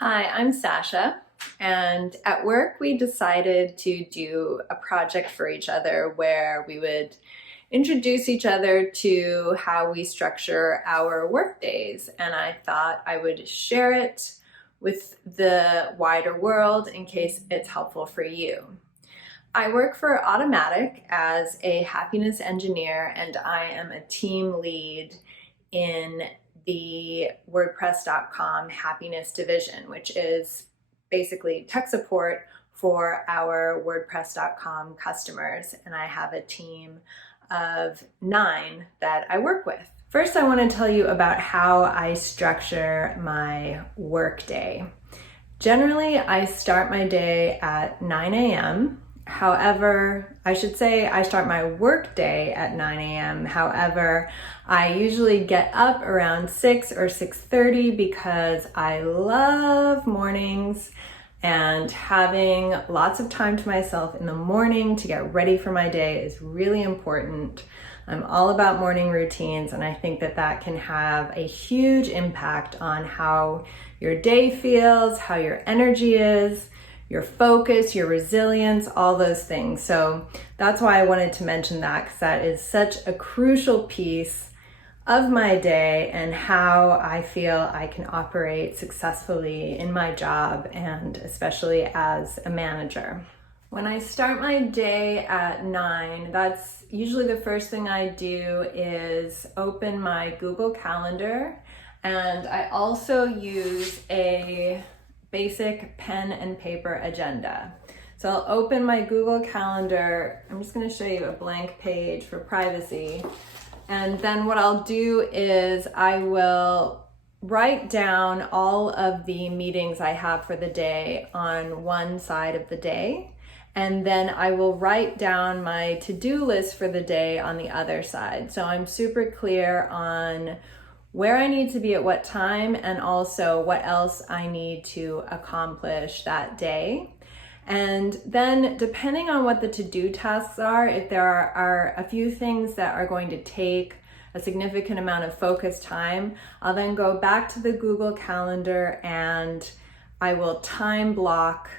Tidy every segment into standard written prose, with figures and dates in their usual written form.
Hi, I'm Sasha, and at work we decided to do a project for each other where we would introduce each other to how we structure our work days. And I thought I would share it with the wider world in case it's helpful for you. I work for Automattic as a happiness engineer, and I am a team lead in the WordPress.com happiness division, which is basically tech support for our WordPress.com customers. And I have a team of 9 that I work with. First, I want to tell you about how I structure my workday. Generally, I start my day at 9 a.m. However, I should say I start my work day at 9 a.m. However, I usually get up around 6 or 6:30 because I love mornings and having lots of time to myself in the morning to get ready for my day is really important. I'm all about morning routines, and I think that that can have a huge impact on how your day feels, how your energy is, your focus, your resilience, all those things. So that's why I wanted to mention that, because that is such a crucial piece of my day and how I feel I can operate successfully in my job and especially as a manager. When I start my day at 9, that's usually the first thing I do is open my Google Calendar, and I also use a basic pen and paper agenda. So I'll open my Google Calendar. I'm just going to show you a blank page for privacy. And then what I'll do is I will write down all of the meetings I have for the day on one side of the day. And then I will write down my to-do list for the day on the other side. So I'm super clear on where I need to be at what time and also what else I need to accomplish that day. And then depending on what the to-do tasks are, if there are a few things that are going to take a significant amount of focus time, I'll then go back to the Google Calendar and I will time block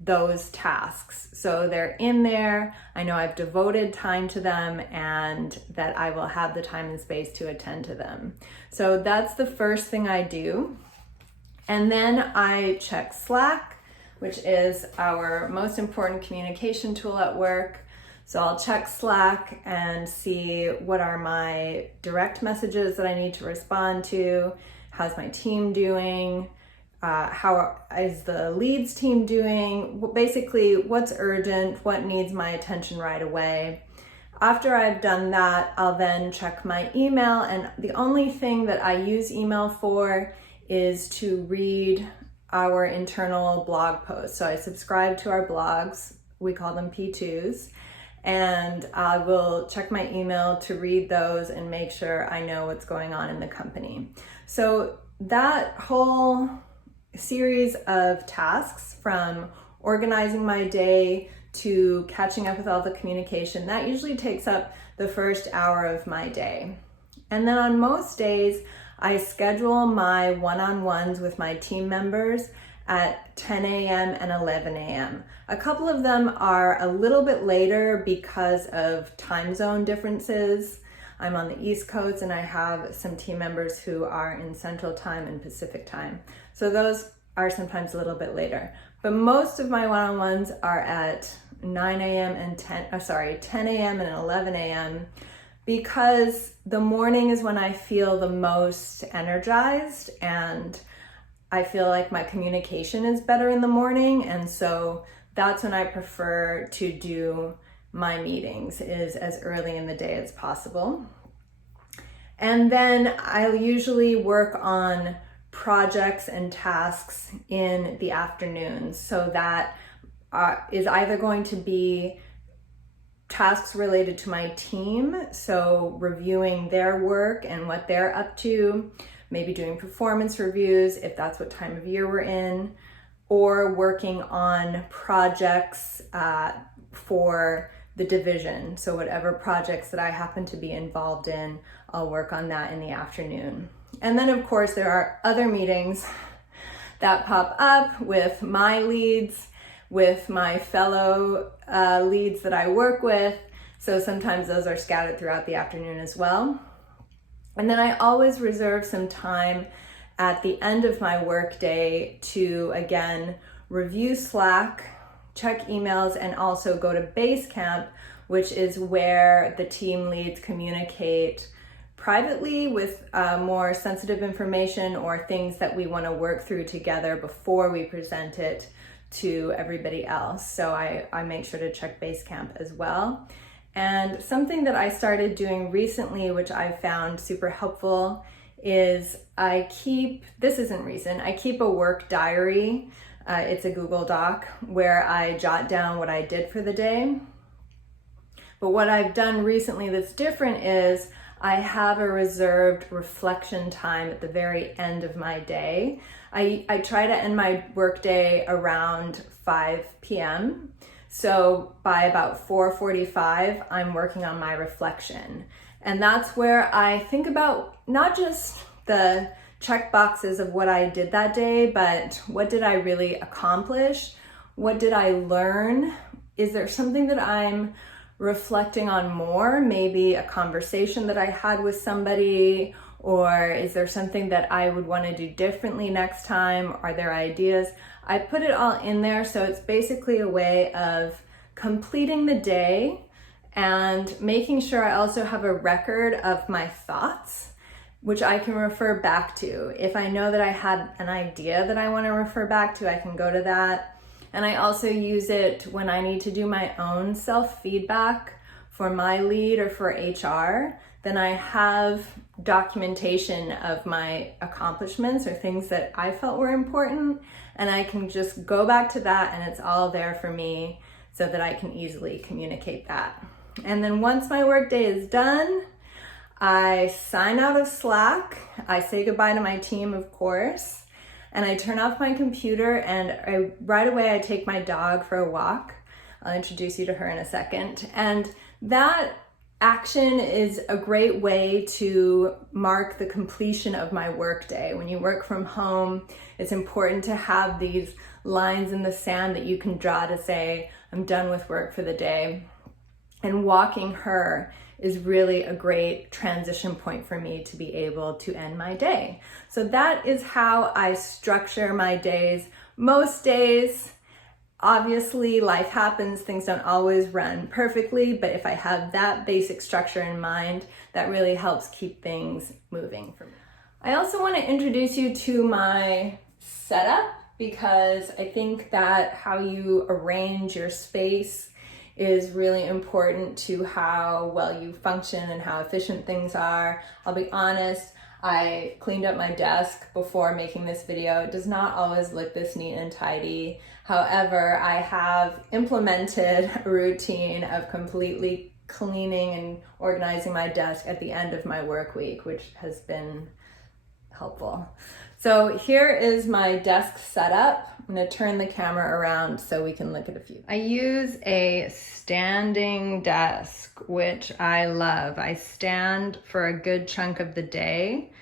those tasks. So they're in there, I know I've devoted time to them and that I will have the time and space to attend to them. So that's the first thing I do. And then I check Slack, which is our most important communication tool at work. So I'll check Slack and see what are my direct messages that I need to respond to, how's my team doing, how is the leads team doing, basically what's urgent, what needs my attention right away. After I've done that, I'll then check my email, and the only thing that I use email for is to read our internal blog posts. So I subscribe to our blogs, we call them P2s, and I will check my email to read those and make sure I know what's going on in the company. So that whole series of tasks, from organizing my day to catching up with all the communication, that usually takes up the first hour of my day. And then on most days, I schedule my one-on-ones with my team members at 10 a.m. and 11 a.m. A couple of them are a little bit later because of time zone differences. I'm on the East Coast and I have some team members who are in Central Time and Pacific Time. So those are sometimes a little bit later. But most of my one-on-ones are at 9 a.m. and 10 a.m. and 11 a.m. because the morning is when I feel the most energized and I feel like my communication is better in the morning. And so that's when I prefer to do my meetings, is as early in the day as possible. And then I'll usually work on projects and tasks in the afternoons. So that is either going to be tasks related to my team, so reviewing their work and what they're up to, maybe doing performance reviews if that's what time of year we're in, or working on projects for the division. So whatever projects that I happen to be involved in, I'll work on that in the afternoon. And then of course there are other meetings that pop up with my leads, with my fellow leads that I work with. So sometimes those are scattered throughout the afternoon as well. And then I always reserve some time at the end of my workday to, again, review Slack, check emails, and also go to Basecamp, which is where the team leads communicate privately with more sensitive information or things that we want to work through together before we present it to everybody else. So I make sure to check Basecamp as well. And something that I started doing recently, which I've found super helpful, is I keep a work diary. It's a Google Doc where I jot down what I did for the day. But what I've done recently that's different is I have a reserved reflection time at the very end of my day. I try to end my workday around 5 p.m. So by about 4:45, I'm working on my reflection. And that's where I think about not just the check boxes of what I did that day, but what did I really accomplish? What did I learn? Is there something that I'm reflecting on more? Maybe a conversation that I had with somebody, or is there something that I would want to do differently next time? Are there ideas? I put it all in there, so it's basically a way of completing the day and making sure I also have a record of my thoughts, which I can refer back to. If I know that I had an idea that I want to refer back to, I can go to that. And I also use it when I need to do my own self-feedback for my lead or for HR. Then I have documentation of my accomplishments or things that I felt were important, and I can just go back to that and it's all there for me so that I can easily communicate that. And then once my workday is done, I sign out of Slack, I say goodbye to my team, of course, and I turn off my computer, and right away I take my dog for a walk. I'll introduce you to her in a second. And that action is a great way to mark the completion of my workday. When you work from home, it's important to have these lines in the sand that you can draw to say, I'm done with work for the day. And walking her is really a great transition point for me to be able to end my day. So that is how I structure my days. Most days, obviously life happens, things don't always run perfectly, but if I have that basic structure in mind, that really helps keep things moving for me. I also want to introduce you to my setup, because I think that how you arrange your space is really important to how well you function and how efficient things are. I'll be honest, I cleaned up my desk before making this video. It does not always look this neat and tidy. However, I have implemented a routine of completely cleaning and organizing my desk at the end of my work week, which has been helpful. So here is my desk setup. I'm going to turn the camera around so we can look at a few. I use a standing desk, which I love. I stand for a good chunk of the day.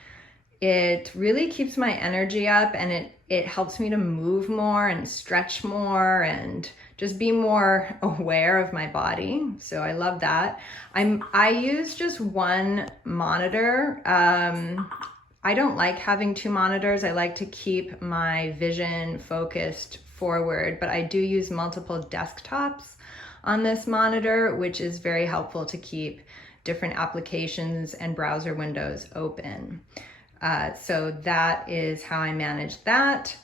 It really keeps my energy up, and it helps me to move more and stretch more and just be more aware of my body. So I love that. I use just one monitor. I don't like having two monitors. I like to keep my vision focused forward, but I do use multiple desktops on this monitor, which is very helpful to keep different applications and browser windows open. So that is how I manage that.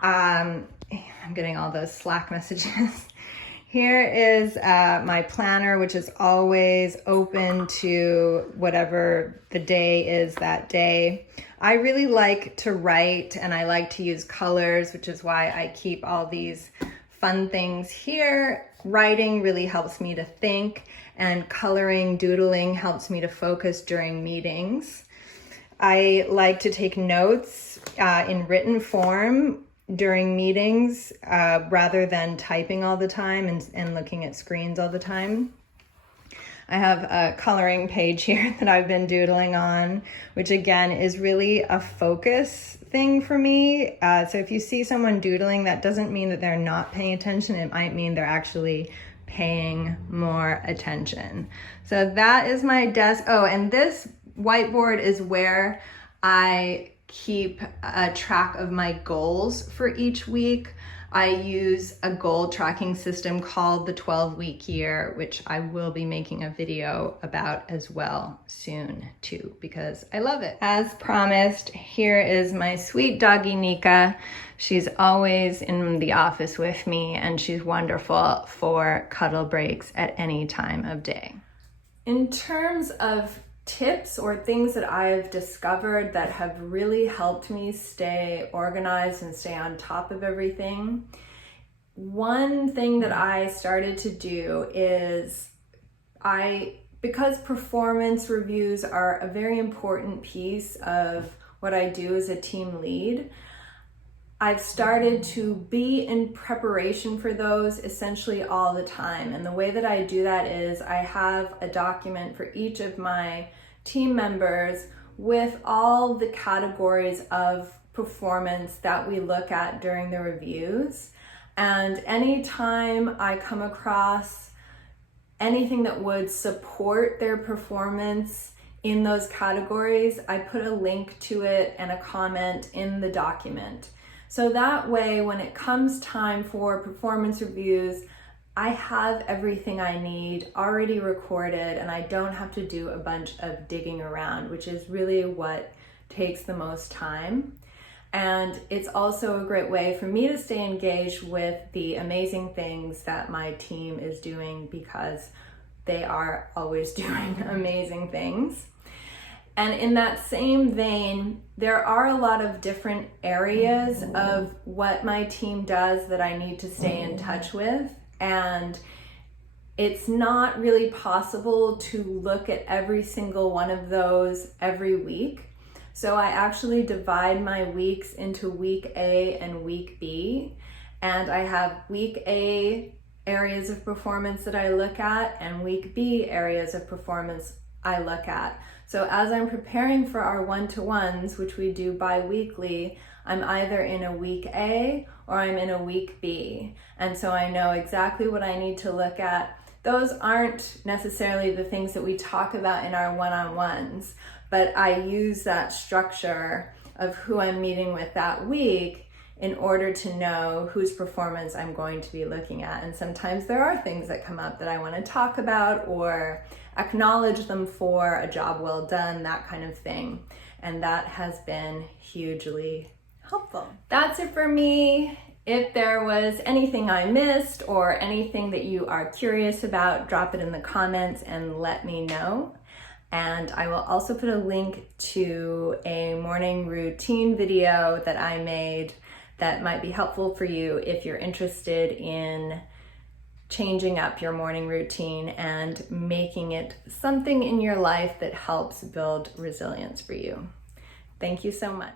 I'm getting all those Slack messages. Here is my planner, which is always open to whatever the day is that day. I really like to write, and I like to use colors, which is why I keep all these fun things here. Writing really helps me to think, and coloring, doodling helps me to focus during meetings. I like to take notes in written form during meetings rather than typing all the time and looking at screens all the time. I have a coloring page here that I've been doodling on, which again is really a focus thing for me. So if you see someone doodling, that doesn't mean that they're not paying attention. It might mean they're actually paying more attention. So that is my desk. Oh, and this whiteboard is where I keep a track of my goals for each week. I use a goal tracking system called the 12-week year, which I will be making a video about as well soon too, because I love it. As promised, here is my sweet doggy Nika. She's always in the office with me, and she's wonderful for cuddle breaks at any time of day. In terms of tips or things that I've discovered that have really helped me stay organized and stay on top of everything, one thing that I started to do is because performance reviews are a very important piece of what I do as a team lead, I've started to be in preparation for those essentially all the time. And the way that I do that is I have a document for each of my team members with all the categories of performance that we look at during the reviews. And anytime I come across anything that would support their performance in those categories, I put a link to it and a comment in the document. So that way, when it comes time for performance reviews, I have everything I need already recorded, and I don't have to do a bunch of digging around, which is really what takes the most time. And it's also a great way for me to stay engaged with the amazing things that my team is doing, because they are always doing amazing things. And in that same vein, there are a lot of different areas of what my team does that I need to stay in touch with. And it's not really possible to look at every single one of those every week. So I actually divide my weeks into week A and week B. And I have week A areas of performance that I look at and week B areas of performance I look at. So as I'm preparing for our one-to-ones, which we do bi-weekly, I'm either in a week A or I'm in a week B. And so I know exactly what I need to look at. Those aren't necessarily the things that we talk about in our one-on-ones, but I use that structure of who I'm meeting with that week in order to know whose performance I'm going to be looking at. And sometimes there are things that come up that I want to talk about or acknowledge them for a job well done, that kind of thing. And that has been hugely helpful. That's it for me. If there was anything I missed or anything that you are curious about, drop it in the comments and let me know. And I will also put a link to a morning routine video that I made that might be helpful for you if you're interested in changing up your morning routine and making it something in your life that helps build resilience for you. Thank you so much.